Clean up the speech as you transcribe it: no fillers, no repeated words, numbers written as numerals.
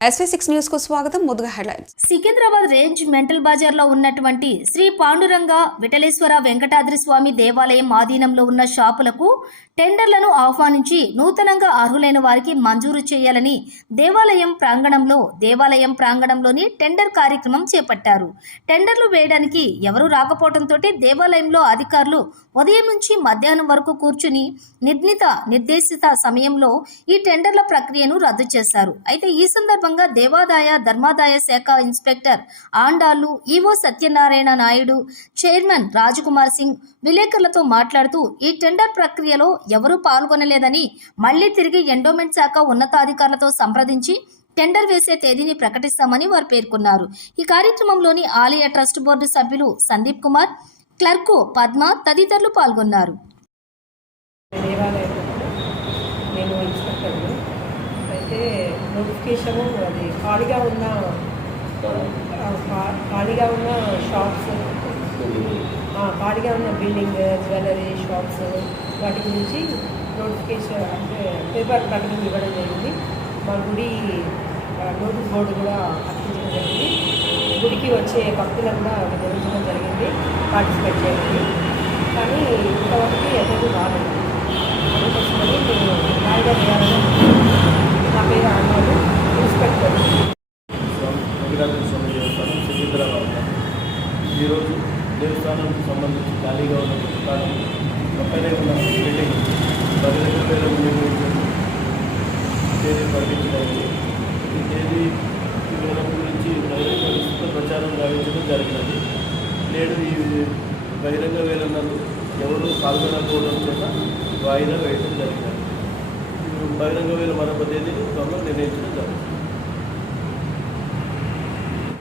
SV6 news కు స్వాగతం. ముందుగా headlines. Secunderabad Regimental Bazaar లో ఉన్నటువంటి శ్రీ పాండురంగ విఠలేశ్వర వెంకటాద్రి స్వామి దేవాలయం ఆధీనంలో ఉన్న షాపులకు టెండర్లను ఆహ్వానించి నూతనంగా అర్హులైన వారికి మంజూరు చేయాలని దేవాలయం ప్రాంగణంలోని టెండర్ కార్యక్రమం చేపట్టారు. టెండర్లు వేయడానికి ఎవరూ రాకపోవడంతో దేవాలయంలో అధికారులు ఉదయం నుంచి మధ్యాహ్నం వరకు కూర్చుని నిర్దేశిత సమయంలో ఈ టెండర్ల ప్రక్రియను రద్దు చేశారు. అయితే ఈ సందర్భంగా దేవాదాయ ధర్మాదాయ శాఖ inspector Andalu, EO Satyanarayana Naidu, chairman Rajkumar Singh విలేకరులతో మాట్లాడుతూ ఈ టెండర్ ప్రక్రియలో ఎవరూ పాల్గొనలేదని, మళ్లీ తిరిగి ఎండోమెంట్ శాఖ ఉన్నతాధికారులతో సంప్రదించి టెండర్ వేసే తేదీని ప్రకటిస్తామని వారు పేర్కొన్నారు. ఈ కార్యక్రమంలోని ఆలయ ట్రస్ట్ బోర్డు సభ్యులు సందీప్ కుమార్, క్లర్కు పద్మ తదితరులు పాల్గొన్నారు. నేను ఇన్స్పెక్టర్ను అయితే నోటిఫికేషను అది ఖాళీగా ఉన్న షాప్స్, ఖాళీగా ఉన్న బిల్డింగ్, జ్యువెలరీ షాప్స్ వాటి గురించి నోటిఫికేషన్ అంటే పేపర్ కటింగ్ ఇవ్వడం జరిగింది. మా గుడి నోటీస్ బోర్డు కూడా అర్పించడం జరిగింది. గుడికి వచ్చే భక్తులను కూడా నిర్వహించడం జరిగింది, పార్టిసిపేట్ చేయండి. కానీ ఇంతవరకు ఎవరు రాలేదు. అందుకోసమని నేను వాయిదా వేయాలని నా పేరు అన్నాడు ఇన్స్పెక్టర్. వెంకటాద్రి స్వామి దేవస్థానం సికింద్రాబాద్. ఈరోజు దేవస్థానానికి సంబంధించి ఖాళీగా ఉన్న దుకాణం పక్కనే ఉన్న బిల్డింగ్ 15,000 తేదీ ప్రకటించడానికి ఈ తేదీ వేలం గురించి బహిరంగ విస్తృత ప్రచారం గావించడం జరిగినది. నేడు ఈ బహిరంగ వేలంలో ఎవరూ పాల్గొనకపోవడం చేత వాయిదా వేయడం జరిగినది. బహిరంగ వేల మరొక తేదీని త్వరలో నిర్ణయించడం జరుగుతుంది.